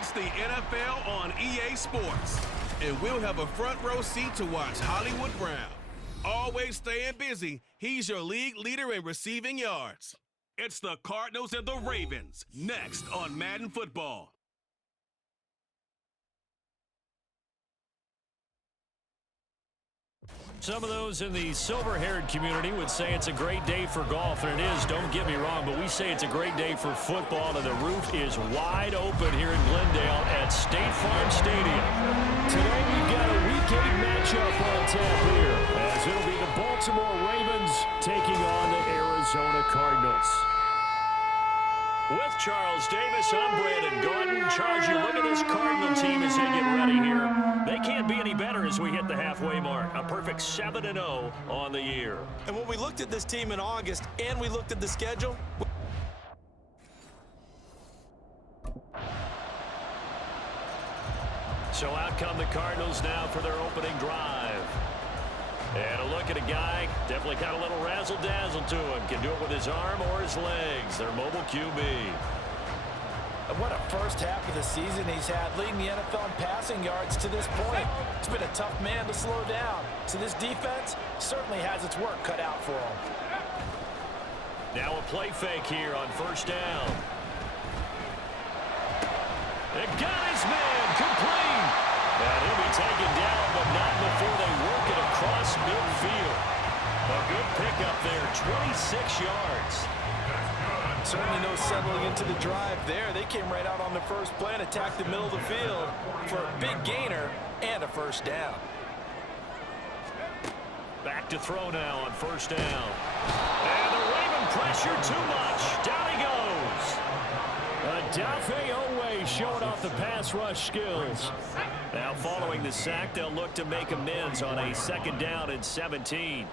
It's the NFL on EA Sports, and we'll have a front row seat to watch Hollywood Brown. Always staying busy, he's your league leader in receiving yards. It's the Cardinals and the Ravens, next on Madden Football. Some of those in the silver-haired community would say it's a great day for golf, and it is, don't get me wrong, but we say it's a great day for football, and the roof is wide open here in Glendale at State Farm Stadium. Today we've got a Week 8 matchup on tap here, as it'll be the Baltimore Ravens taking on the Arizona Cardinals. With Charles Davis, I'm Brandon Gordon. Charles, you look at this Cardinal team as they get ready here. They can't be any better as we hit the halfway mark. A perfect 7-0 on the year. And when we looked at this team in August and we looked at the schedule. So out come the Cardinals now for their opening drive. And a look at a guy, definitely got a little razzle-dazzle to him. Can do it with his arm or his legs. Their mobile QB. And what a first half of the season he's had, leading the NFL in passing yards to this point. He's been a tough man to slow down. So this defense certainly has its work cut out for him. Now a play fake here on first down. It got his man complete. And he'll be taken down, but not before they work it across midfield. A good pickup there, 26 yards. Certainly no settling into the drive there. They came right out on the first play and attacked the middle of the field for a big gainer and a first down. Back to throw now on first down. And the Raven pressure too much. Down he goes. Adafe Owe showing off the pass rush skills. Now following the sack, they'll look to make amends on a second down and 17.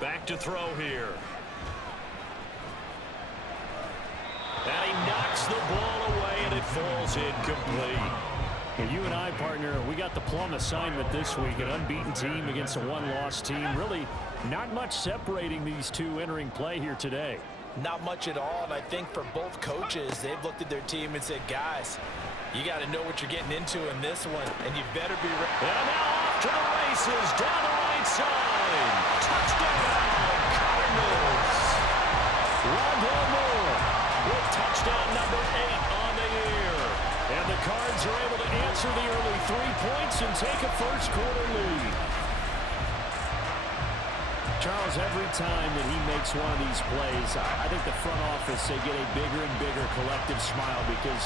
Back to throw here. And he knocks the ball away, and it falls incomplete. Well, you and I, partner, we got the plum assignment this week. An unbeaten team against a one-loss team. Really not much separating these two entering play here today. Not much at all, and I think for both coaches, they've looked at their team and said, guys, you got to know what you're getting into in this one, and you better be ready. And now off to the races, down the right side. Touchdown, Cardinals. Rondell Moore with touchdown number 8 on the year. And the Cards are able to answer the early 3 points and take a first-quarter lead. Charles, every time that he makes one of these plays, I think the front office, they get a bigger and bigger collective smile because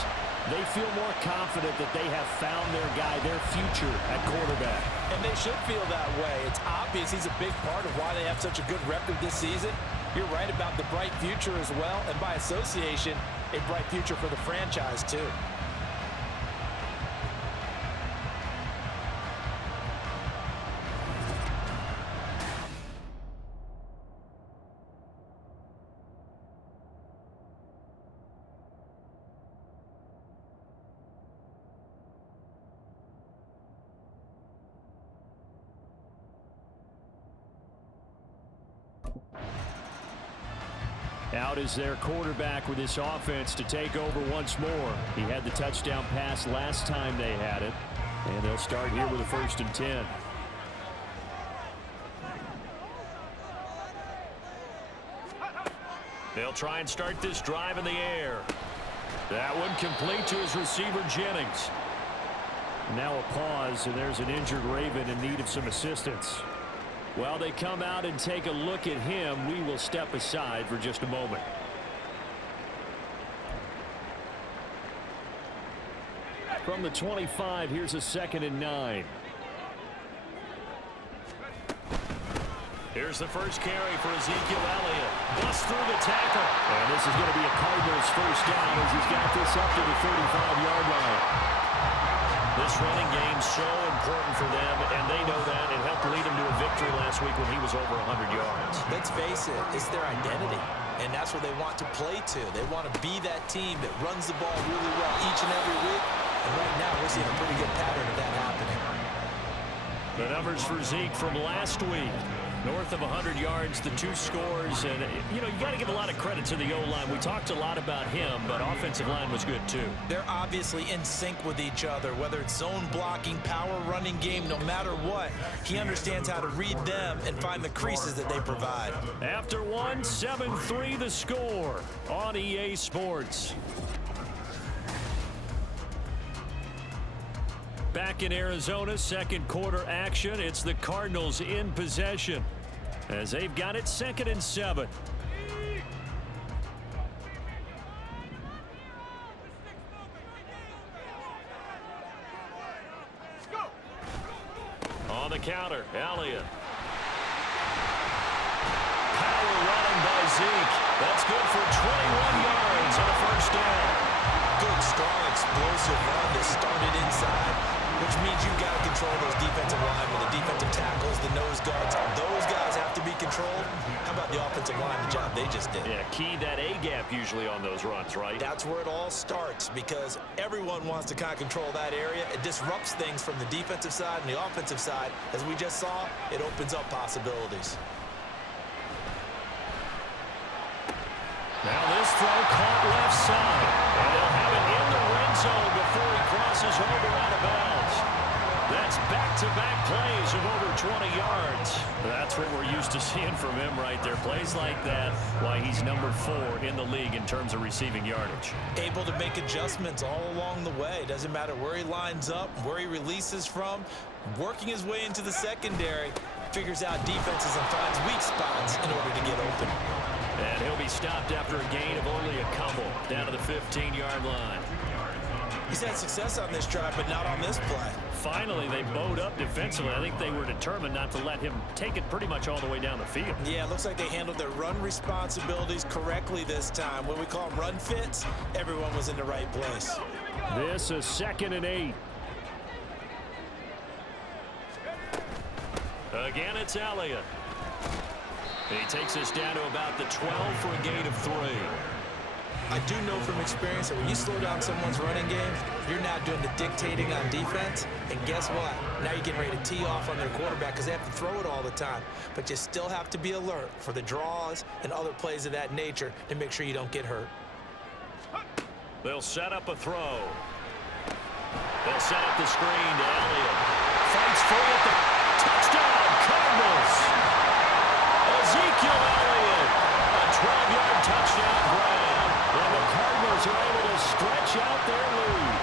they feel more confident that they have found their guy, their future at quarterback. And they should feel that way. It's obvious he's a big part of why they have such a good record this season. You're right about the bright future as well, and by association, a bright future for the franchise too. Out is their quarterback with this offense to take over once more. He had the touchdown pass last time they had it. And they'll start here with a 1st and 10. They'll try and start this drive in the air. That one complete to his receiver, Jennings. Now a pause, and there's an injured Raven in need of some assistance. While they come out and take a look at him, we will step aside for just a moment. From the 25, here's a 2nd and 9. Here's the first carry for Ezekiel Elliott. Busts through the tackle. And this is going to be a Cardinals first down as he's got this up to the 35-yard line. This running game's so important for them, and they know that. It helped lead them to a victory last week when he was over 100 yards. Let's face it, it's their identity, and that's what they want to play to. They want to be that team that runs the ball really well each and every week, and right now we're seeing a pretty good pattern of that happening. The numbers for Zeke from last week. North of 100 yards, the 2 scores. And, you got to give a lot of credit to the O-line. We talked a lot about him, but offensive line was good too. They're obviously in sync with each other, whether it's zone blocking, power running game, no matter what. He understands how to read them and find the creases that they provide. After one, 7-3 the score on EA Sports. Back in Arizona, second quarter action. It's the Cardinals in possession as they've got it 2nd and 7. On the counter, Elliott. Power running by Zeke. That's good for 21 yards and a first down. Good, strong, explosive run that started inside, which means you've got to control those defensive linemen, the defensive tackles, the nose guards. Those guys have to be controlled. How about the offensive line, the job they just did? Yeah, key that A-gap usually on those runs, right? That's where it all starts because everyone wants to kind of control that area. It disrupts things from the defensive side and the offensive side. As we just saw, it opens up possibilities. Now this throw caught left side. And they'll have it in the red zone before he crosses over out of bounds. That's back-to-back plays of over 20 yards. That's what we're used to seeing from him right there. Plays like that, why he's number 4 in the league in terms of receiving yardage. Able to make adjustments all along the way. Doesn't matter where he lines up, where he releases from. Working his way into the secondary, figures out defenses and finds weak spots in order to get open. And he'll be stopped after a gain of only a couple down to the 15-yard line. He's had success on this drive, but not on this play. Finally, they bowed up defensively. I think they were determined not to let him take it pretty much all the way down the field. Yeah, it looks like they handled their run responsibilities correctly this time. When we call them run fits, everyone was in the right place. This is 2nd and 8. Again, it's Elliott. He takes us down to about the 12 for a gain of 3. I do know from experience that when you slow down someone's running game, you're now doing the dictating on defense. And guess what? Now you're getting ready to tee off on their quarterback because they have to throw it all the time. But you still have to be alert for the draws and other plays of that nature to make sure you don't get hurt. They'll set up a throw. They'll set up the screen to Elliott. Fights free at the touchdown, Cardinals. Ezekiel Elliott, a 12-yard touchdown grab. And the Cardinals are able to stretch out their lead.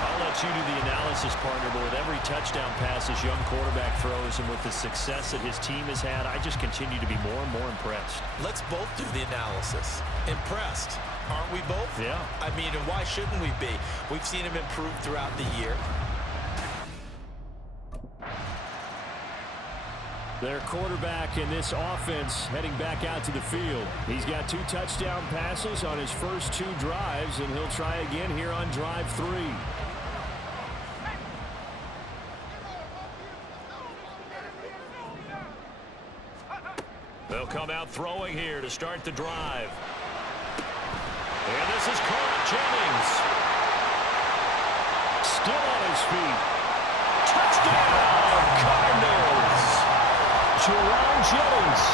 I'll let you do the analysis, partner, but with every touchdown pass this young quarterback throws and with the success that his team has had, I just continue to be more and more impressed. Let's both do the analysis. Impressed. Aren't we both? Yeah. I mean, and why shouldn't we be? We've seen him improve throughout the year. Their quarterback in this offense heading back out to the field. He's got 2 touchdown passes on his first 2 drives, and he'll try again here on drive 3. They'll come out throwing here to start the drive. And this is caught. Jennings. Still on his feet. Touchdown, Cardinals. Jerome Jennings,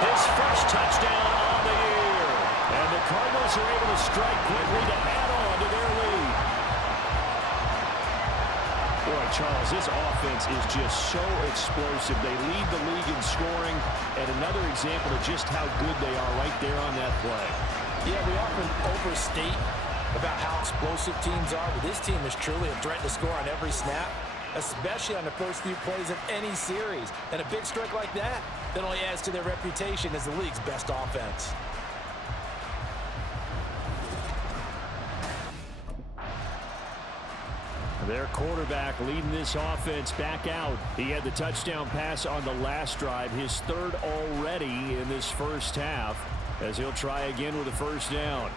his first touchdown on the year. And the Cardinals are able to strike quickly to add on to their lead. Boy, Charles, this offense is just so explosive. They lead the league in scoring, and another example of just how good they are right there on that play. Yeah, we often overstate about how explosive teams are, but this team is truly a threat to score on every snap, especially on the first few plays of any series. And a big strike like that only adds to their reputation as the league's best offense. Their quarterback leading this offense back out. He had the touchdown pass on the last drive, his 3rd already in this first half, as he'll try again with a first down.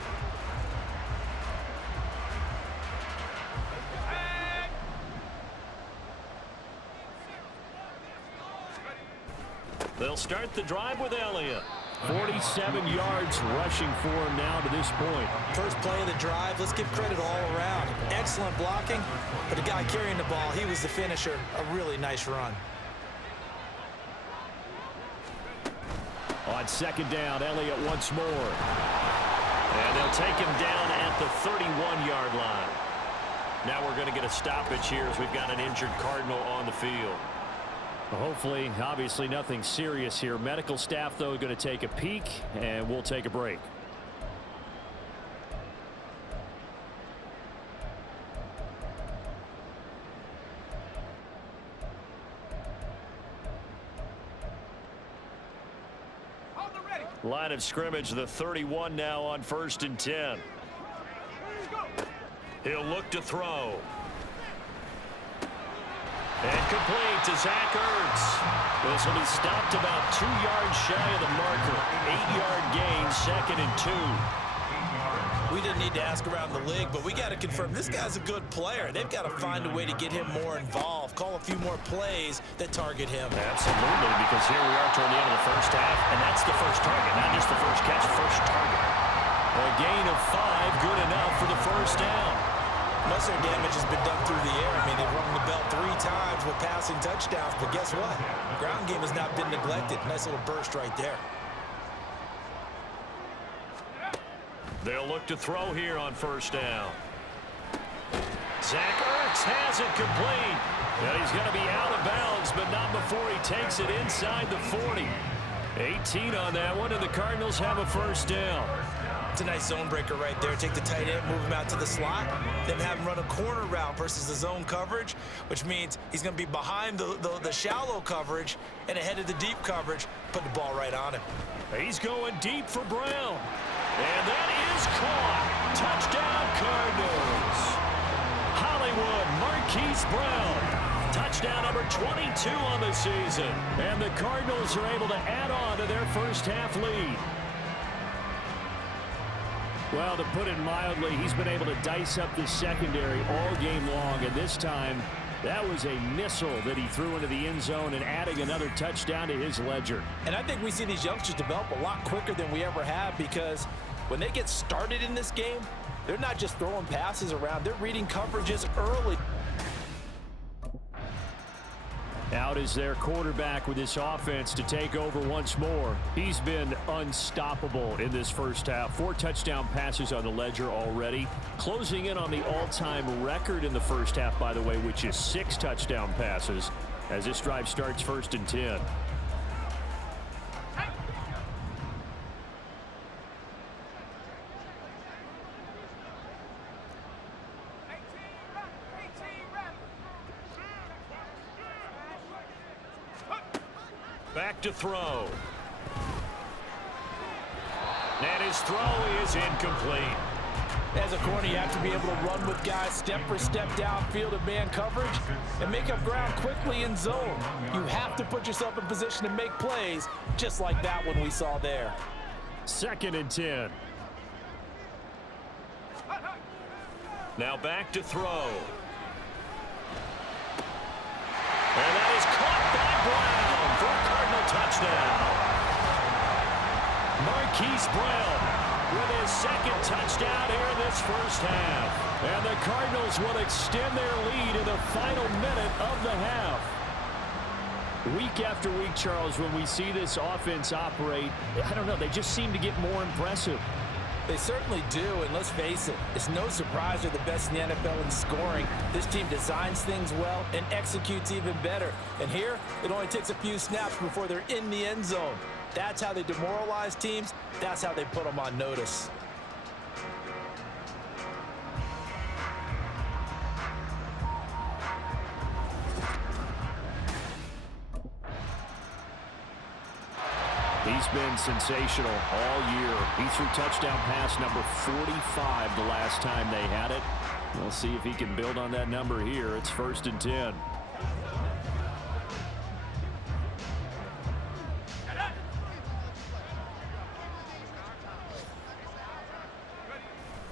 They'll start the drive with Elliott. 47 yards rushing for him now to this point. First play of the drive, let's give credit all around. Excellent blocking, but the guy carrying the ball, he was the finisher. A really nice run. on second down. Elliott once more. And they'll take him down at the 31-yard line. Now we're going to get a stoppage here as we've got an injured Cardinal on the field. Well, hopefully, obviously nothing serious here. Medical staff, though, going to take a peek, and we'll take a break. Line of scrimmage, the 31 now on 1st and 10. He'll look to throw. And complete to Zach Ertz. This will be stopped about 2 yards shy of the marker. 8-yard gain, 2nd and 2. We didn't need to ask around the league, but we got to confirm this guy's a good player. They've got to find a way to get him more involved, call a few more plays that target him. Absolutely, because here we are toward the end of the first half, and that's the first target, not just the first catch, first target. A gain of 5, good enough for the first down. Most of their damage has been done through the air. I mean, they've rung the bell 3 times with passing touchdowns, but guess what? Ground game has not been neglected. Nice little burst right there. They'll look to throw here on 1st down. Zach Ertz has it complete. And he's going to be out of bounds, but not before he takes it inside the 40. 18 on that one, and the Cardinals have a first down. It's a nice zone breaker right there. Take the tight end, move him out to the slot, then have him run a corner route versus the zone coverage, which means he's going to be behind the shallow coverage and ahead of the deep coverage. Put the ball right on him. He's going deep for Brown. And that is caught. Touchdown, Cardinals. Hollywood, Marquise Brown. Touchdown number 22 on the season. And the Cardinals are able to add on to their first half lead. Well, to put it mildly, he's been able to dice up the secondary all game long, and this time that was a missile that he threw into the end zone and adding another touchdown to his ledger. And I think we see these youngsters develop a lot quicker than we ever have, because when they get started in this game, they're not just throwing passes around, they're reading coverages early. Out is their quarterback with this offense to take over once more. He's been unstoppable in this first half. 4 touchdown passes on the ledger already. Closing in on the all-time record in the first half, by the way, which is 6 touchdown passes as this drive starts 1st and 10. Back to throw. And his throw is incomplete. As a corner, you have to be able to run with guys step for step downfield of man coverage and make up ground quickly in zone. You have to put yourself in position to make plays, just like that one we saw there. 2nd and 10. Now back to throw. And that is caught by Brown for a Cardinal touchdown. Marquise Brown with his 2nd touchdown here in this first half. And the Cardinals will extend their lead in the final minute of the half. Week after week, Charles, when we see this offense operate, I don't know, they just seem to get more impressive. They certainly do, and let's face it, it's no surprise they're the best in the NFL in scoring. This team designs things well and executes even better. And here, it only takes a few snaps before they're in the end zone. That's how they demoralize teams. That's how they put them on notice. He's been sensational all year. He threw touchdown pass number 45 the last time they had it. We'll see if he can build on that number here. It's 1st and 10.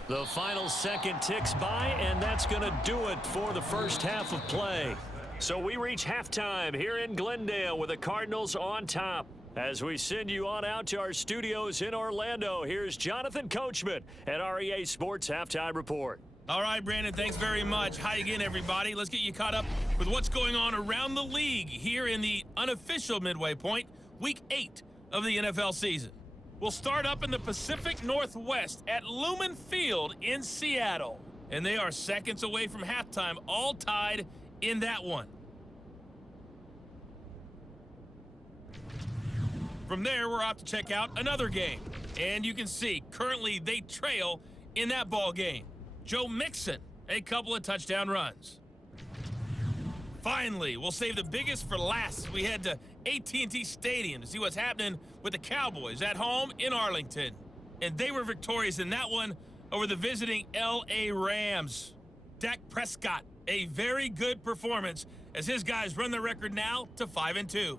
The final second ticks by, and that's going to do it for the first half of play. So we reach halftime here in Glendale with the Cardinals on top. As we send you on out to our studios in Orlando, here's Jonathan Coachman at REA Sports Halftime Report. All right, Brandon, thanks very much. Hi again, everybody. Let's get you caught up with what's going on around the league here in the unofficial midway point, Week 8 of the NFL season. We'll start up in the Pacific Northwest at Lumen Field in Seattle. And they are seconds away from halftime, all tied in that one. From there, we're off to check out another game. And you can see, currently they trail in that ball game. Joe Mixon, a couple of touchdown runs. Finally, we'll save the biggest for last as we head to AT&T Stadium to see what's happening with the Cowboys at home in Arlington. And they were victorious in that one over the visiting L.A. Rams. Dak Prescott, a very good performance as his guys run the record now to 5-2.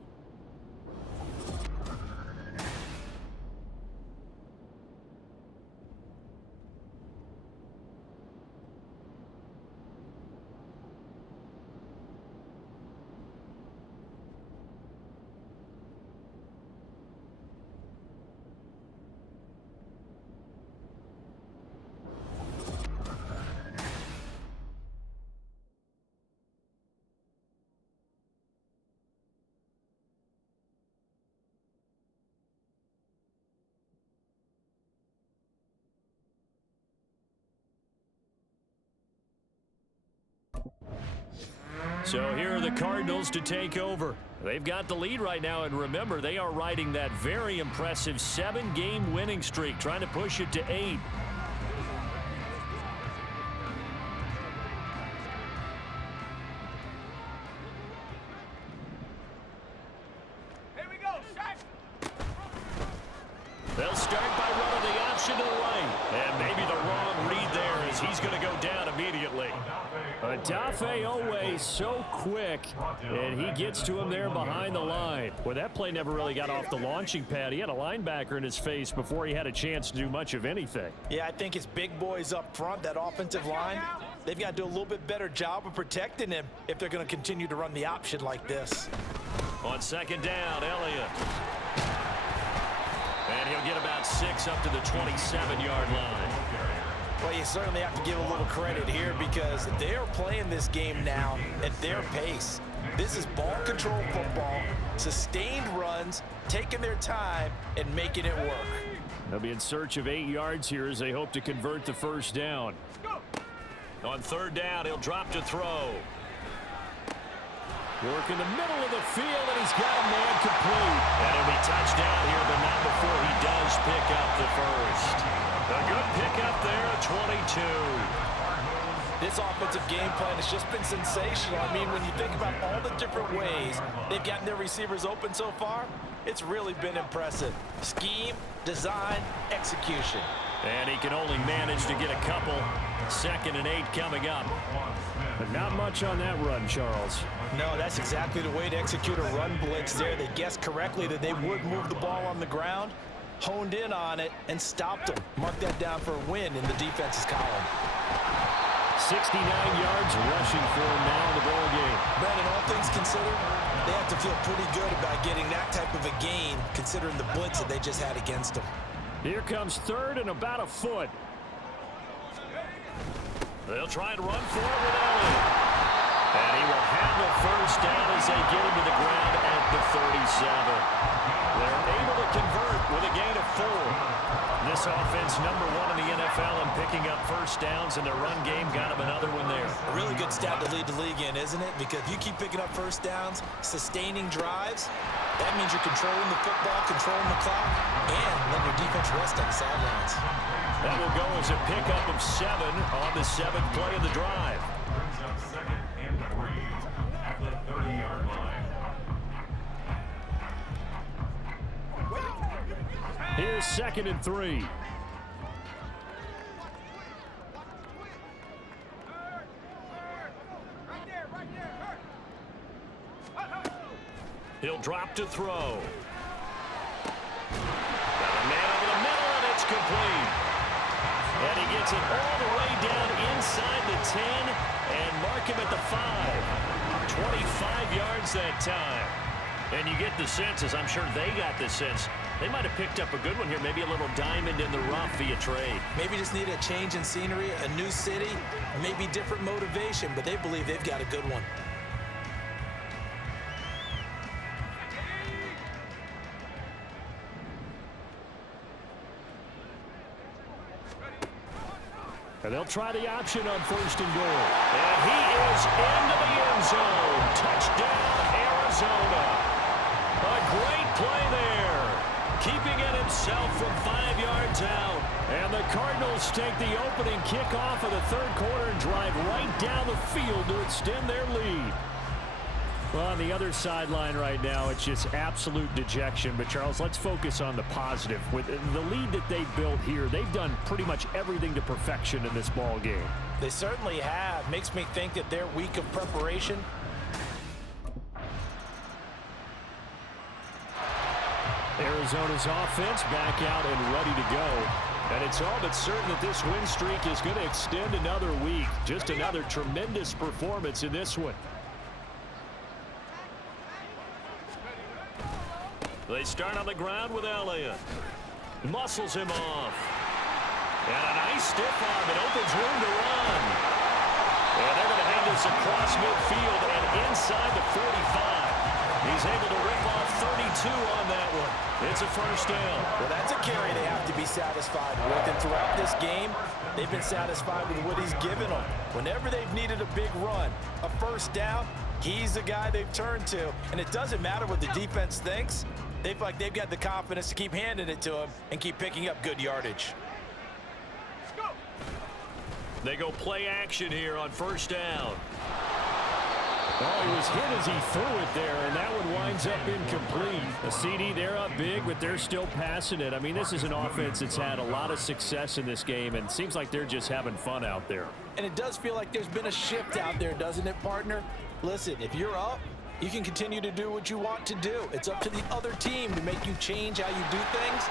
So here are the Cardinals to take over. They've got the lead right now, and remember, they are riding that very impressive 7-game winning streak, trying to push it to 8. They'll start by running the option to the right. And maybe the wrong read there as he's going to go down immediately. Odafe Owe so quick, and he gets to him there behind the line. Well, that play never really got off the launching pad. He had a linebacker in his face before he had a chance to do much of anything. Yeah, I think his big boys up front, that offensive line, they've got to do a little bit better job of protecting him if they're going to continue to run the option like this. On second down, Elliott. And he'll get about 6 up to the 27-yard line. Well, you certainly have to give a little credit here because they're playing this game now at their pace. This is ball control football, sustained runs, taking their time, and making it work. They'll be in search of 8 yards here as they hope to convert the first down. On third down, he'll drop to throw. Work in the middle of the field, and he's got a man complete. And he'll be touchdown here, but not before he does pick up the first. A good pickup there at 22. This offensive game plan has just been sensational. I mean, when you think about all the different ways they've gotten their receivers open so far, it's really been impressive. Scheme, design, execution. And he can only manage to get a couple. 2nd and 8 coming up. But not much on that run, Charles. No, that's exactly the way to execute a run blitz there. They guessed correctly that they would move the ball on the ground, honed in on it, and stopped them. Mark that down for a win in the defense's column. 69 yards rushing for him now in the ball game. Brandon, all things considered, they have to feel pretty good about getting that type of a gain, considering the blitz that they just had against them. Here comes 3rd and about a foot. They'll try and run for it with Elliott. And he will have the first down as they get him to the ground at the 37. They're able to convert with a gain of 4. This offense #1 in the NFL in picking up first downs, and their run game got him another one there. A really good stat to lead the league in, isn't it? Because you keep picking up first downs, sustaining drives, that means you're controlling the football, controlling the clock, and letting your defense rest on the sidelines. That will go as a pickup of 7 on the 7th play of the drive. Brings up 2nd and 3 at the 30-yard line. Here's 2nd and 3. He'll drop to throw. Got a man over the middle, and it's complete. And he gets it all the way down inside the 10 and mark him at the 5. 25 yards that time. And you get the sense, as I'm sure they got the sense, they might have picked up a good one here, maybe a little diamond in the rough via trade. Maybe just need a change in scenery, a new city, maybe different motivation, but they believe they've got a good one. And they'll try the option on 1st and goal. And he is into the end zone. Touchdown, Arizona. A great play there. Keeping it himself from 5 yards out. And the Cardinals take the opening kickoff of the third quarter and drive right down the field to extend their lead. Well, on the other sideline right now, it's just absolute dejection. But, Charles, let's focus on the positive. With the lead that they built here, they've done pretty much everything to perfection in this ball game. They certainly have. Makes me think that their week of preparation. Arizona's offense back out and ready to go. And it's all but certain that this win streak is going to extend another week. Just another tremendous performance in this one. They start on the ground with Elliott. Muscles him off. And a nice stiff arm. It opens room to run. And they're going to hand this across midfield and inside the 45. He's able to rip off 32 on that one. It's a first down. Well, that's a carry they have to be satisfied with. And throughout this game, they've been satisfied with what he's given them. Whenever they've needed a big run, a first down, he's the guy they've turned to. And it doesn't matter what the defense thinks. They feel like they've got the confidence to keep handing it to him and keep picking up good yardage. They go play action here on first down. Oh, he was hit as he threw it there, and that one winds up incomplete. A CD, they're up big, but they're still passing it. I mean, this is an offense that's had a lot of success in this game, and it seems like they're just having fun out there. And it does feel like there's been a shift out there, doesn't it, partner? Listen, if you're up, you can continue to do what you want to do. It's up to the other team to make you change how you do things.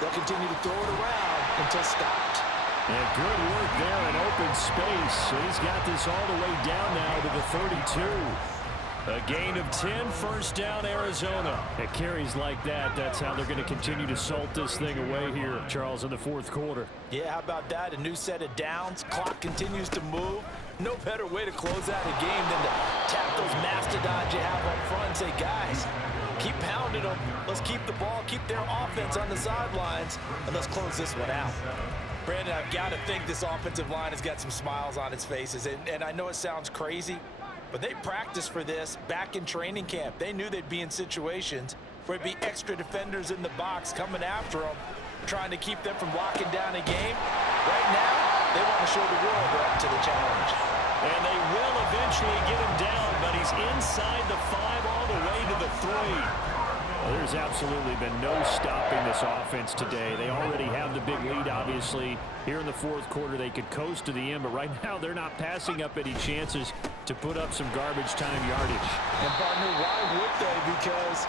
They'll continue to throw it around until stopped. And good work there in open space. And he's got this all the way down now to the 32. A gain of 10, first down, Arizona. At carries like that, that's how they're going to continue to salt this thing away here, Charles, in the fourth quarter. Yeah, how about that? A new set of downs. Clock continues to move. No better way to close out a game than to tap those mastodons you have up front and say, guys, keep pounding them. Let's keep the ball, keep their offense on the sidelines, and let's close this one out. Brandon, I've got to think this offensive line has got some smiles on its faces, and I know it sounds crazy, but they practiced for this back in training camp. They knew they'd be in situations where it'd be extra defenders in the box coming after them, trying to keep them from locking down a game. Right now, they want to show the world they're up to the challenge. And they will eventually get him down, but he's inside the 5 all the way to the 3. Well, there's absolutely been no stopping this offense today. They already have the big lead, obviously. Here in the fourth quarter, they could coast to the end, but right now they're not passing up any chances to put up some garbage time yardage. And, partner, why would they? Because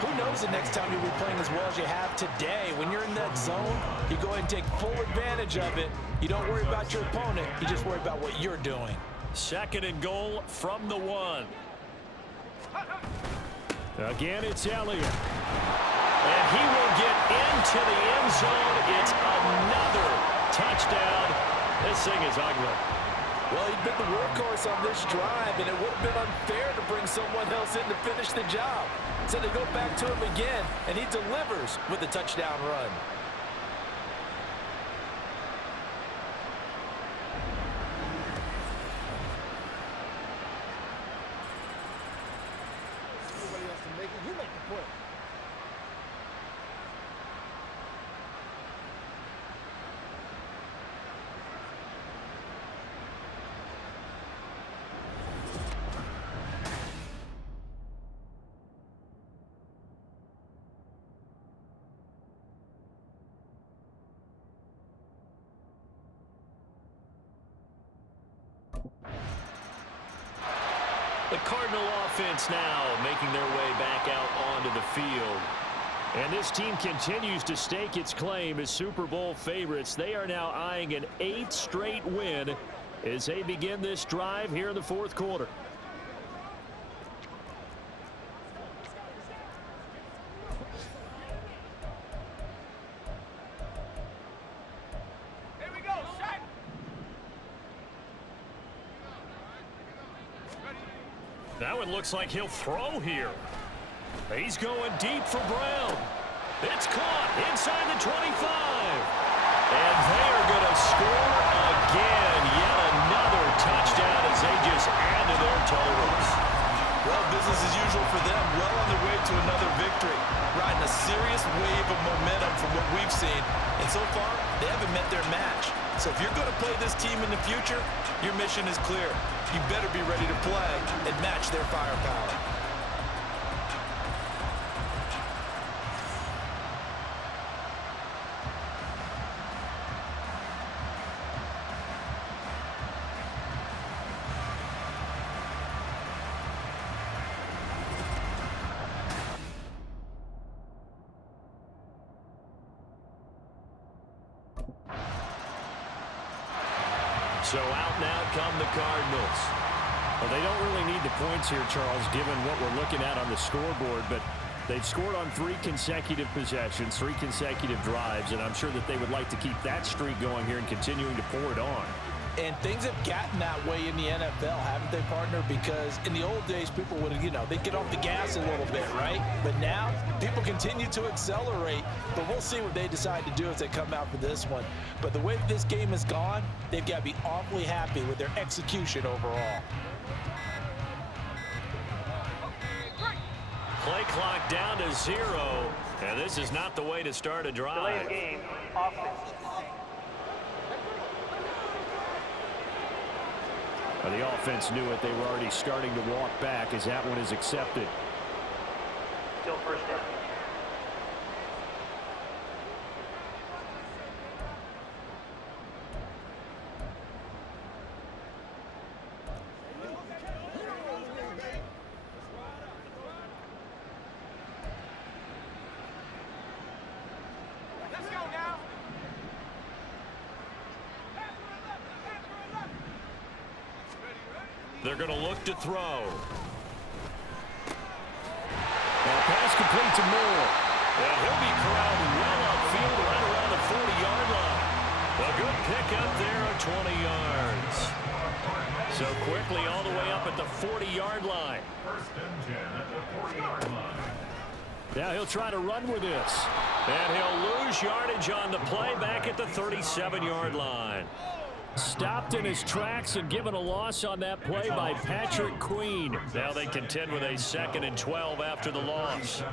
who knows the next time you'll be playing as well as you have today. When you're in that zone, you go ahead and take full advantage of it. You don't worry about your opponent. You just worry about what you're doing. Second and goal from the 1. Again, it's Elliott. And he will get into the end zone. It's another touchdown. This thing is ugly. Well, he'd been the workhorse on this drive, and it would have been unfair to bring someone else in to finish the job. So they go back to him again, and he delivers with a touchdown run. The Cardinal offense now making their way back out onto the field. And this team continues to stake its claim as Super Bowl favorites. They are now eyeing an 8th straight win as they begin this drive here in the fourth quarter. That one looks like he'll throw here. He's going deep for Brown. It's caught inside the 25. And they are going to score again. Yet another touchdown as they just add to their totals. Well, business as usual for them. Well on their way to another victory. Riding a serious wave of momentum from what we've seen. And so far, they haven't met their match. So if you're going to play this team in the future, your mission is clear. You better be ready to play and match their firepower. So out now come the Cardinals. Well, they don't really need the points here, Charles, given what we're looking at on the scoreboard, but they've scored on 3 consecutive possessions, 3 consecutive drives, and I'm sure that they would like to keep that streak going here and continuing to pour it on. And things have gotten that way in the NFL, haven't they, partner? Because in the old days, people would, they'd get off the gas a little bit, right? But now, people continue to accelerate. But we'll see what they decide to do as they come out for this one. But the way that this game has gone, they've got to be awfully happy with their execution overall. Play clock down to 0, and this is not the way to start a drive. Delay of game, offense. Well, the offense knew it. They were already starting to walk back as that one is accepted. Still first down. They're going to look to throw. Now, pass complete to Moore. And he'll be corralled well upfield right around the 40-yard line. A good pickup there of 20 yards. So quickly all the way up at the 40-yard line. First and 10 at the 40-yard line. Now he'll try to run with this. And he'll lose yardage on the play back at the 37-yard line. Stopped in his tracks and given a loss on that play by Patrick Queen. Now they contend with a 2nd and 12 after the loss.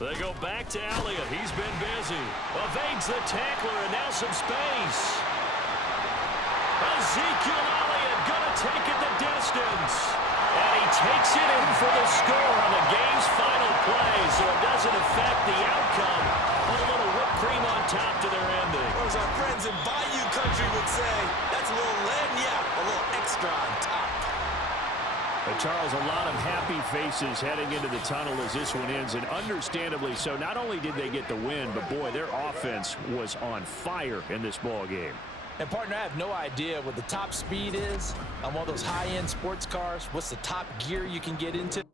They go back to Elliott. He's been busy. Evades the tackler and now some space. Ezekiel Elliott going to take it the distance. And he takes it in for the score on the game's final play, so it doesn't affect the outcome. Put a little whipped cream on top to their ending. Or as our friends in Bayou Country would say, that's a little lagniappe, a little extra on top. But Charles, a lot of happy faces heading into the tunnel as this one ends, and understandably so. Not only did they get the win, but boy, their offense was on fire in this ball game. And partner, I have no idea what the top speed is on one of those high-end sports cars. What's the top gear you can get into?